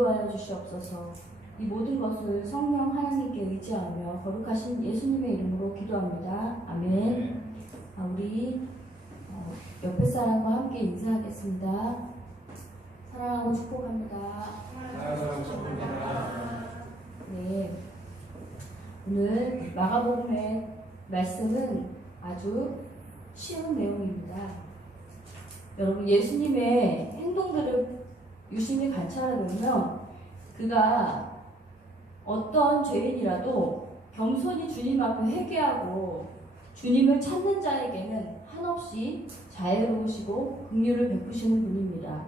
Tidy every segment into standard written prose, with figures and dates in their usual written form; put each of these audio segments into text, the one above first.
인도하여 주시옵소서. 이 모든 것을 성령 하나님께 의지하며 거룩하신 예수님의 이름으로 기도합니다. 아멘. 우리 옆에 사람과 함께 인사하겠습니다. 사랑하고 축복합니다. 사랑하고 축복합니다. 네, 오늘 마가복음의 말씀은 아주 쉬운 내용입니다. 여러분, 예수님의 행동들을 유심히 관찰해보면 그가 어떤 죄인이라도 겸손히 주님 앞에 회개하고 주님을 찾는 자에게는 한없이 자애로우시고 긍휼을 베푸시는 분입니다.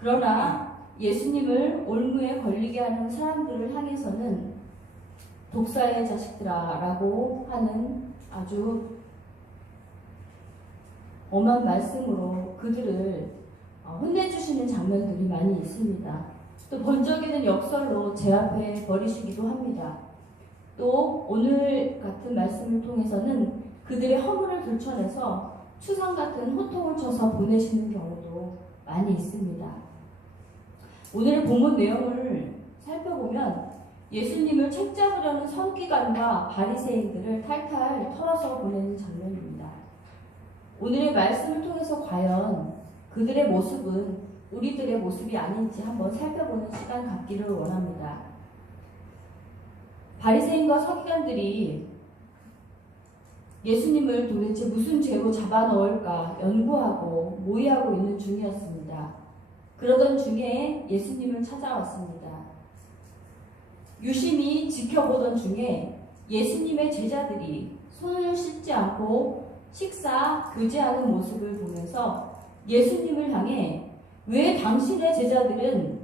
그러나 예수님을 올무에 걸리게 하는 사람들을 향해서는 독사의 자식들아 라고 하는 아주 엄한 말씀으로 그들을 혼내주시는 장면들이 많이 있습니다. 또 번쩍이는 역설로 제 앞에 버리시기도 합니다. 또 오늘 같은 말씀을 통해서는 그들의 허물을 들춰내서 추상 같은 호통을 쳐서 보내시는 경우도 많이 있습니다. 오늘 본문 내용을 살펴보면 예수님을 책잡으려는 서기관과 바리새인들을 탈탈 털어서 보내는 장면입니다. 오늘의 말씀을 통해서 과연 그들의 모습은 우리들의 모습이 아닌지 한번 살펴보는 시간 갖기를 원합니다. 바리새인과 서기관들이 예수님을 도대체 무슨 죄로 잡아넣을까 연구하고 모의하고 있는 중이었습니다. 그러던 중에 예수님을 찾아왔습니다. 유심히 지켜보던 중에 예수님의 제자들이 손을 씻지 않고 식사, 교제하는 모습을 보면서 예수님을 향해 왜 당신의 제자들은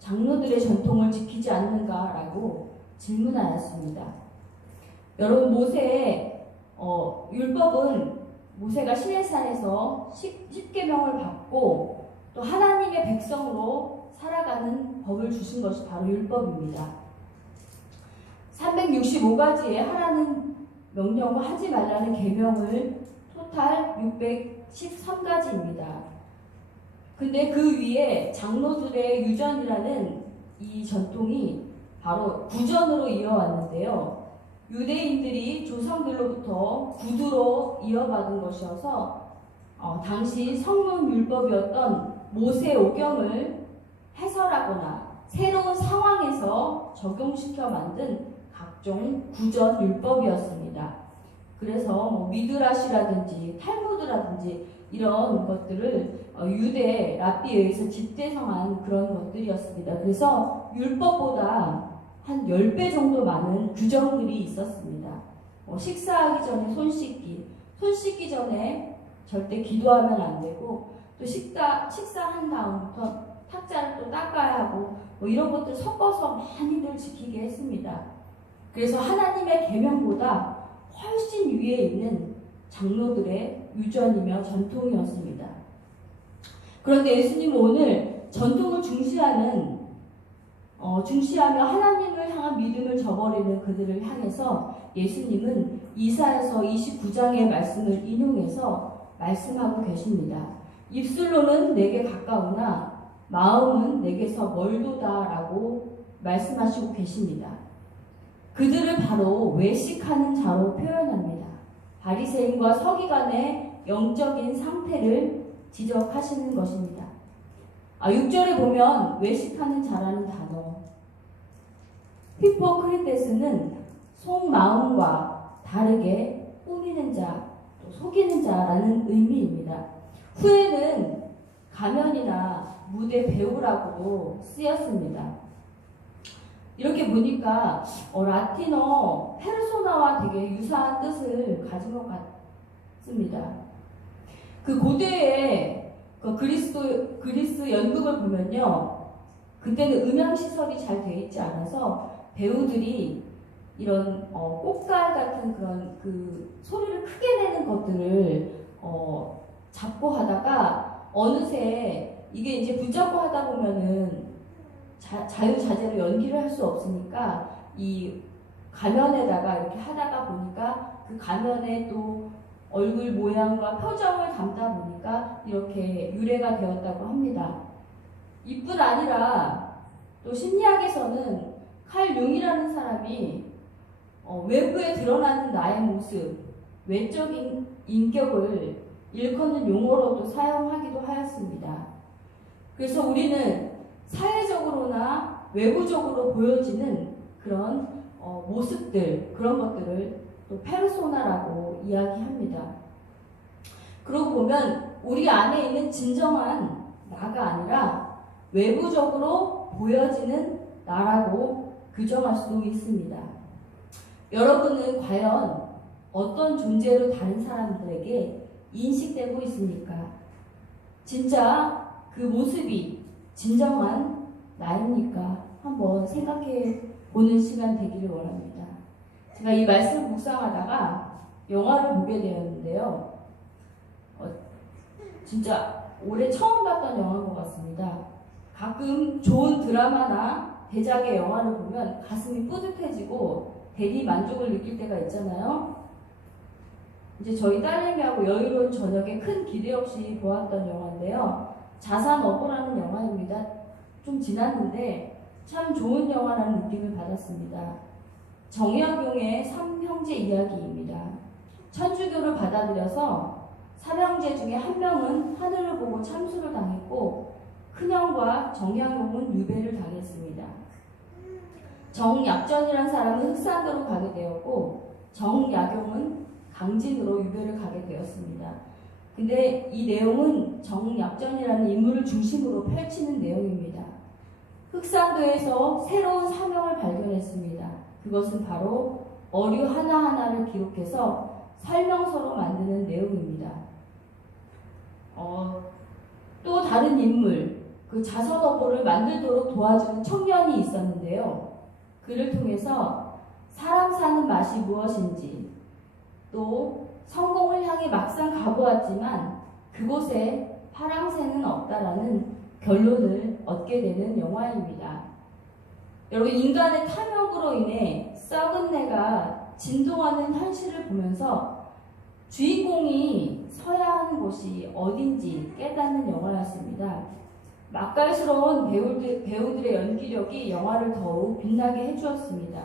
장로들의 전통을 지키지 않는가라고 질문하였습니다. 여러분, 모세의 율법은 모세가 시내산에서 10계명을 받고 또 하나님의 백성으로 살아가는 법을 주신 것이 바로 율법입니다. 365가지의 하라는 명령과 하지 말라는 계명을 토탈 613가지입니다. 근데 그 위에 장로들의 유전이라는 이 전통이 바로 구전으로 이어왔는데요. 유대인들이 조상들로부터 구두로 이어받은 것이어서 당시 성문율법이었던 모세오경을 해설하거나 새로운 상황에서 적용시켜 만든 각종 구전율법이었습니다. 그래서 미드라시라든지 탈무드라든지 이런 것들을 유대 랍비에 의해서 집대성한 그런 것들이었습니다. 그래서 율법보다 한 10배 정도 많은 규정들이 있었습니다. 식사하기 전에 손 씻기 전에 절대 기도하면 안 되고, 또 식사한 다음부터 탁자를 또 닦아야 하고, 이런 것들 섞어서 많이들 지키게 했습니다. 그래서 하나님의 계명보다 훨씬 위에 있는 장로들의 유전이며 전통이었습니다. 그런데 예수님은 오늘 전통을 중시하며 하나님을 향한 믿음을 저버리는 그들을 향해서 예수님은 이사야서 29장의 말씀을 인용해서 말씀하고 계십니다. 입술로는 내게 가까우나 마음은 내게서 멀도다라고 말씀하시고 계십니다. 그들을 바로 외식하는 자로 표현합니다. 바리새인과 서기관의 영적인 상태를 지적하시는 것입니다. 6절에 보면 외식하는 자라는 단어, 히포크리테스는 속마음과 다르게 꾸미는 자, 또 속이는 자라는 의미입니다. 후에는 가면이나 무대 배우라고도 쓰였습니다. 이렇게 보니까 라틴어 페르소나와 되게 유사한 뜻을 가진 것 같습니다. 그 고대의 그리스 연극을 보면요, 그때는 음향시설이 잘 되어 있지 않아서 배우들이 이런 꽃갈 같은 그런 그 소리를 크게 내는 것들을 잡고 하다가 어느새 이게 이제 붙잡고 하다 보면은 자유자재로 연기를 할 수 없으니까 이 가면에다가 이렇게 하다가 보니까 그 가면에 또 얼굴 모양과 표정을 담다 보니까 이렇게 유래가 되었다고 합니다. 이뿐 아니라 또 심리학에서는 칼 융이라는 사람이 외부에 드러나는 나의 모습, 외적인 인격을 일컫는 용어로도 사용하기도 하였습니다. 그래서 우리는 사회적으로나 외부적으로 보여지는 그런 모습들, 그런 것들을 또 페르소나라고 이야기합니다. 그러고 보면 우리 안에 있는 진정한 나가 아니라 외부적으로 보여지는 나라고 규정할 수도 있습니다. 여러분은 과연 어떤 존재로 다른 사람들에게 인식되고 있습니까? 진짜 그 모습이 진정한 나입니까? 한번 생각해 보는 시간 되기를 원합니다. 제가 이 말씀을 묵상하다가 영화를 보게 되었는데요. 진짜 올해 처음 봤던 영화인 것 같습니다. 가끔 좋은 드라마나 대작의 영화를 보면 가슴이 뿌듯해지고 대리 만족을 느낄 때가 있잖아요. 이제 저희 딸내미하고 여유로운 저녁에 큰 기대 없이 보았던 영화인데요. 자산어보라는 영화입니다. 좀 지났는데 참 좋은 영화라는 느낌을 받았습니다. 정약용의 삼형제 이야기입니다. 천주교를 받아들여서 삼형제 중에 한 명은 하늘을 보고 참수를 당했고 큰형과 정약용은 유배를 당했습니다. 정약전이라는 사람은 흑산도로 가게 되었고 정약용은 강진으로 유배를 가게 되었습니다. 근데 이 내용은 정약전이라는 인물을 중심으로 펼치는 내용입니다. 흑산도에서 새로운 사명을 발견했습니다. 그것은 바로 어류 하나하나를 기록해서 설명서로 만드는 내용입니다. 또 다른 인물, 그 자선어보를 만들도록 도와주는 청년이 있었는데요. 그를 통해서 사람 사는 맛이 무엇인지, 또 성공을 향해 막상 가보았지만 그곳에 파랑새는 없다라는 결론을 얻게 되는 영화입니다. 여러분, 인간의 탐욕으로 인해 썩은 내가 진동하는 현실을 보면서 주인공이 서야 하는 곳이 어딘지 깨닫는 영화였습니다. 맛깔스러운 배우들의 연기력이 영화를 더욱 빛나게 해주었습니다.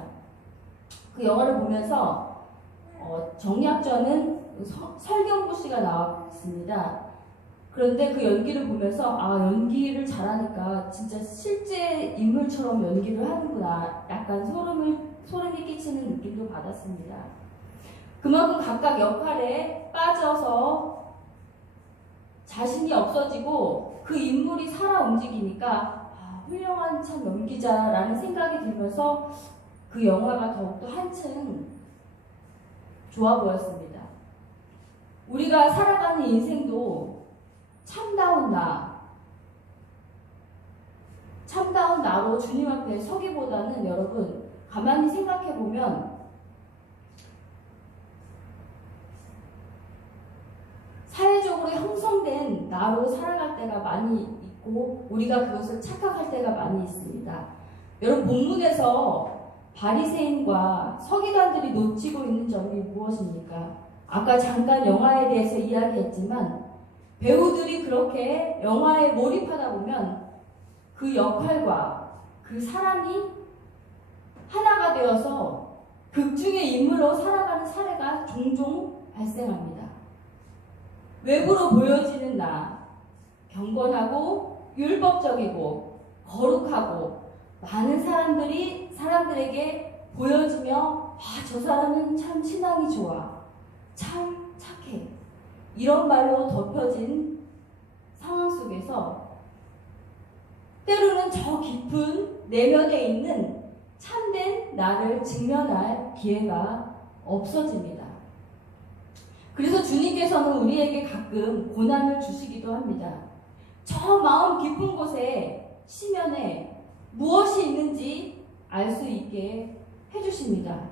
그 영화를 보면서 정약전은 설경구 씨가 나왔습니다. 그런데 그 연기를 보면서 연기를 잘하니까 진짜 실제 인물처럼 연기를 하는구나. 약간 소름이 끼치는 느낌도 받았습니다. 그만큼 각각 역할에 빠져서 자신이 없어지고 그 인물이 살아 움직이니까 훌륭한 참 연기자라는 생각이 들면서 그 영화가 더욱더 한층 좋아 보였습니다. 우리가 살아가는 인생도 참다운 나로 주님 앞에 서기보다는 여러분 가만히 생각해 보면 사회적으로 형성된 나로 살아갈 때가 많이 있고 우리가 그것을 착각할 때가 많이 있습니다. 여러분, 본문에서 바리새인과 서기관들이 놓치고 있는 점이 무엇입니까? 아까 잠깐 영화에 대해서 이야기했지만 배우들이 그렇게 영화에 몰입하다 보면 그 역할과 그 사람이 하나가 되어서 극중의 인물로 살아가는 사례가 종종 발생합니다. 외부로 보여지는 나, 경건하고 율법적이고 거룩하고 많은 사람들에게 보여지며 저 사람은 참 신앙이 좋아, 참 착해, 이런 말로 덮여진 상황 속에서 때로는 저 깊은 내면에 있는 참된 나를 직면할 기회가 없어집니다. 그래서 주님께서는 우리에게 가끔 고난을 주시기도 합니다. 저 마음 깊은 곳에 시면에 무엇이 있는지 알 수 있게 해주십니다.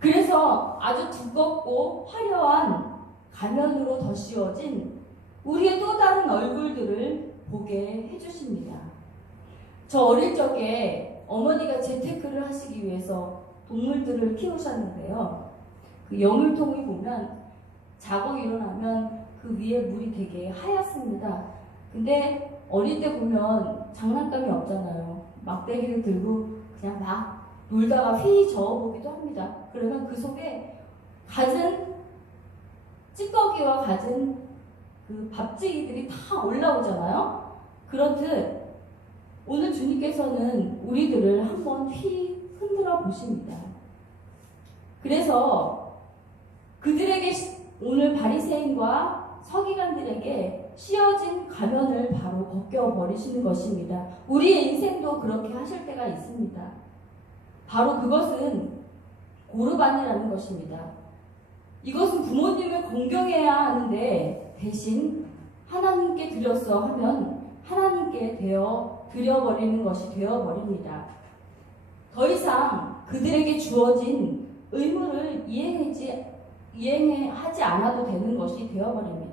그래서 아주 두껍고 화려한 가면으로 덧씌워진 우리의 또 다른 얼굴들을 보게 해주십니다. 저 어릴 적에 어머니가 재테크를 하시기 위해서 동물들을 키우셨는데요. 그 여물통을 보면 자고 일어나면 그 위에 물이 되게 하얗습니다. 근데 어릴 때 보면 장난감이 없잖아요. 막대기를 들고 그냥 막 놀다가 휘 저어보기도 합니다. 그러면 그 속에 갖은 찌꺼기와 갖은 그 밥지기들이 다 올라오잖아요. 그렇듯 오늘 주님께서는 우리들을 한번 휘 흔들어 보십니다. 그래서 그들에게 오늘 바리새인과 서기관들에게 씌어진 가면을 바로 벗겨버리시는 것입니다. 우리의 인생도 그렇게 하실 때가 있습니다. 바로 그것은 고르반이라는 것입니다. 이것은 부모님을 공경해야 하는데 대신 하나님께 드렸어 하면 하나님께 드려버리는 것이 되어버립니다. 더 이상 그들에게 주어진 의무를 이행하지 않아도 되는 것이 되어버립니다.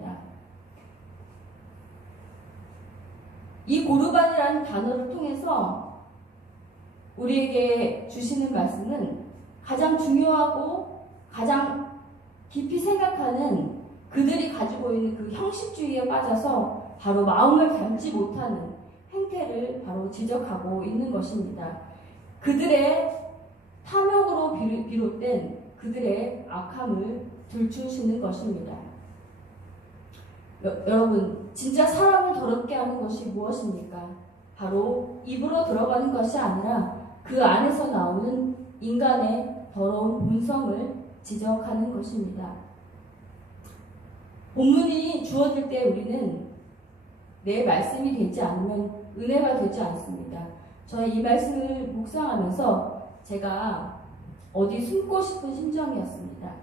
이 고르반이라는 단어를 통해서 우리에게 주시는 말씀은 가장 중요하고 가장 깊이 생각하는 그들이 가지고 있는 그 형식주의에 빠져서 바로 마음을 담지 못하는 행태를 바로 지적하고 있는 것입니다. 그들의 탐욕으로 비롯된 그들의 악함을 들추시는 것입니다. 여러분, 진짜 사람을 더럽게 하는 것이 무엇입니까? 바로 입으로 들어가는 것이 아니라 그 안에서 나오는 인간의 더러운 본성을 지적하는 것입니다. 본문이 주어질 때 우리는 내 말씀이 되지 않으면 은혜가 되지 않습니다. 저의 이 말씀을 묵상하면서 제가 어디 숨고 싶은 심정이었습니다.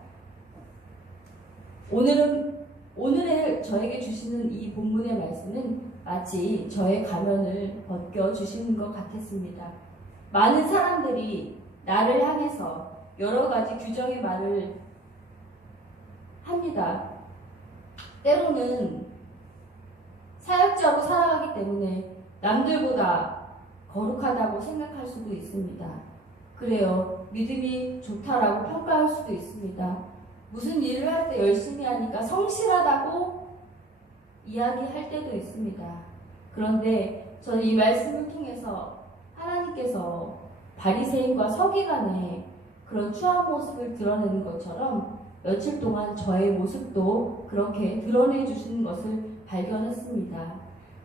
오늘의 저에게 주시는 이 본문의 말씀은 마치 저의 가면을 벗겨주시는 것 같았습니다. 많은 사람들이 나를 향해서 여러 가지 규정의 말을 합니다. 때로는 사역자로 살아가기 때문에 남들보다 거룩하다고 생각할 수도 있습니다. 그래요. 믿음이 좋다라고 평가할 수도 있습니다. 무슨 일을 할 때 열심히 하니까 성실하다고 이야기할 때도 있습니다. 그런데 저는 이 말씀을 통해서 하나님께서 바리새인과 서기관의 그런 추한 모습을 드러내는 것처럼 며칠 동안 저의 모습도 그렇게 드러내 주시는 것을 발견했습니다.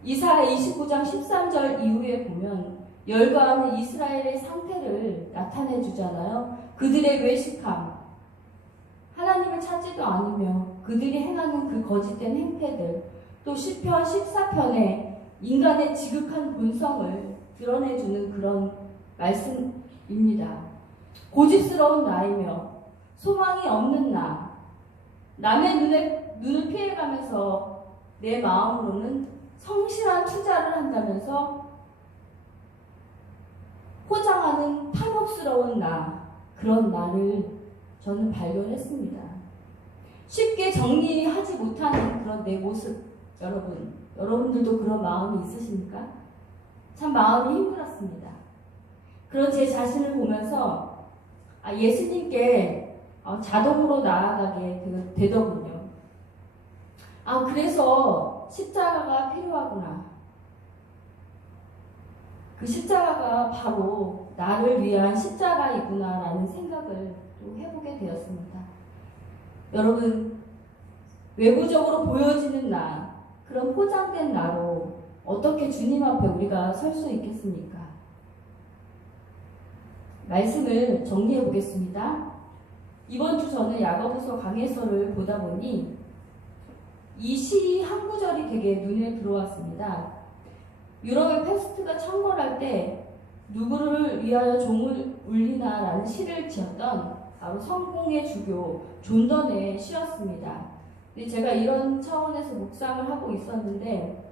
이사야 29장 13절 이후에 보면 열거하는 이스라엘의 상태를 나타내 주잖아요. 그들의 외식함, 하나님을 찾지도 않으며 그들이 행하는 그 거짓된 행태들, 또 시편 14편에 인간의 지극한 본성을 드러내주는 그런 말씀입니다. 고집스러운 나이며 소망이 없는 나, 남의 눈을 피해가면서 내 마음으로는 성실한 투자를 한다면서 포장하는 탐욕스러운 나, 그런 나를 저는 발견했습니다. 쉽게 정리하지 못하는 그런 내 모습, 여러분들도 그런 마음이 있으십니까? 참 마음이 힘들었습니다. 그런 제 자신을 보면서 예수님께 자동으로 나아가게 되더군요. 그래서 십자가가 필요하구나. 그 십자가가 바로 나를 위한 십자가이구나라는 생각을 또 해보게 되었습니다. 여러분, 외부적으로 보여지는 나, 그런 포장된 나로 어떻게 주님 앞에 우리가 설 수 있겠습니까? 말씀을 정리해 보겠습니다. 이번 주 저는 야고보서 강해서를 보다 보니 이 시 한 구절이 되게 눈에 들어왔습니다. 유럽의 패스트가 창궐할 때 누구를 위하여 종을 울리나 라는 시를 지었던 바로 성공의 주교 존던의 시였습니다. 근데 제가 이런 차원에서 묵상을 하고 있었는데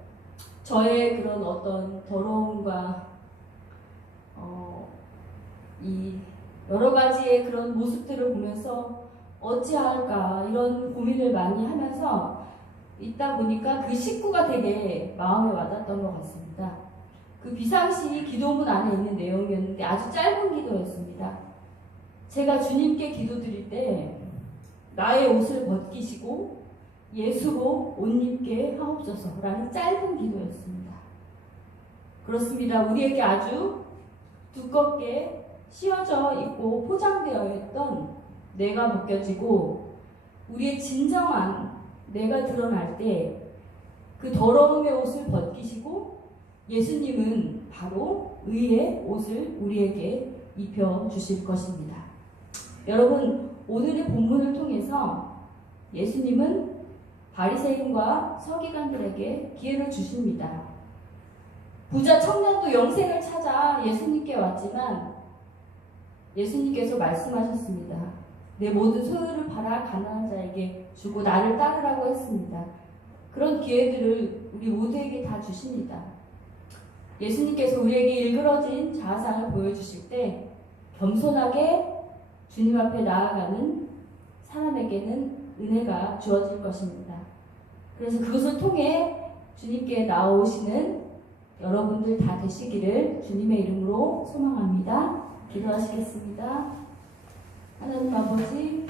저의 그런 어떤 더러움과 이 여러 가지의 그런 모습들을 보면서 어찌할까 이런 고민을 많이 하면서 있다 보니까 그 식구가 되게 마음에 와닿았던 것 같습니다. 그 비상시 기도문 안에 있는 내용이었는데 아주 짧은 기도였습니다. 제가 주님께 기도드릴 때 나의 옷을 벗기시고 예수로 옷 입게 하옵소서라는 짧은 기도였습니다. 그렇습니다. 우리에게 아주 두껍게 씌워져 있고 포장되어 있던 내가 벗겨지고 우리의 진정한 내가 드러날 때 그 더러움의 옷을 벗기시고 예수님은 바로 의의 옷을 우리에게 입혀 주실 것입니다. 여러분, 오늘의 본문을 통해서 예수님은 바리새인과 서기관들에게 기회를 주십니다. 부자 청년도 영생을 찾아 예수님께 왔지만 예수님께서 말씀하셨습니다. 내 모든 소유를 팔아 가난한 자에게 주고 나를 따르라고 했습니다. 그런 기회들을 우리 모두에게 다 주십니다. 예수님께서 우리에게 일그러진 자아상을 보여주실 때 겸손하게 주님 앞에 나아가는 사람에게는 은혜가 주어질 것입니다. 그래서 그것을 통해 주님께 나오시는 여러분들 다 되시기를 주님의 이름으로 소망합니다. 기도하시겠습니다. 하나님 아버지,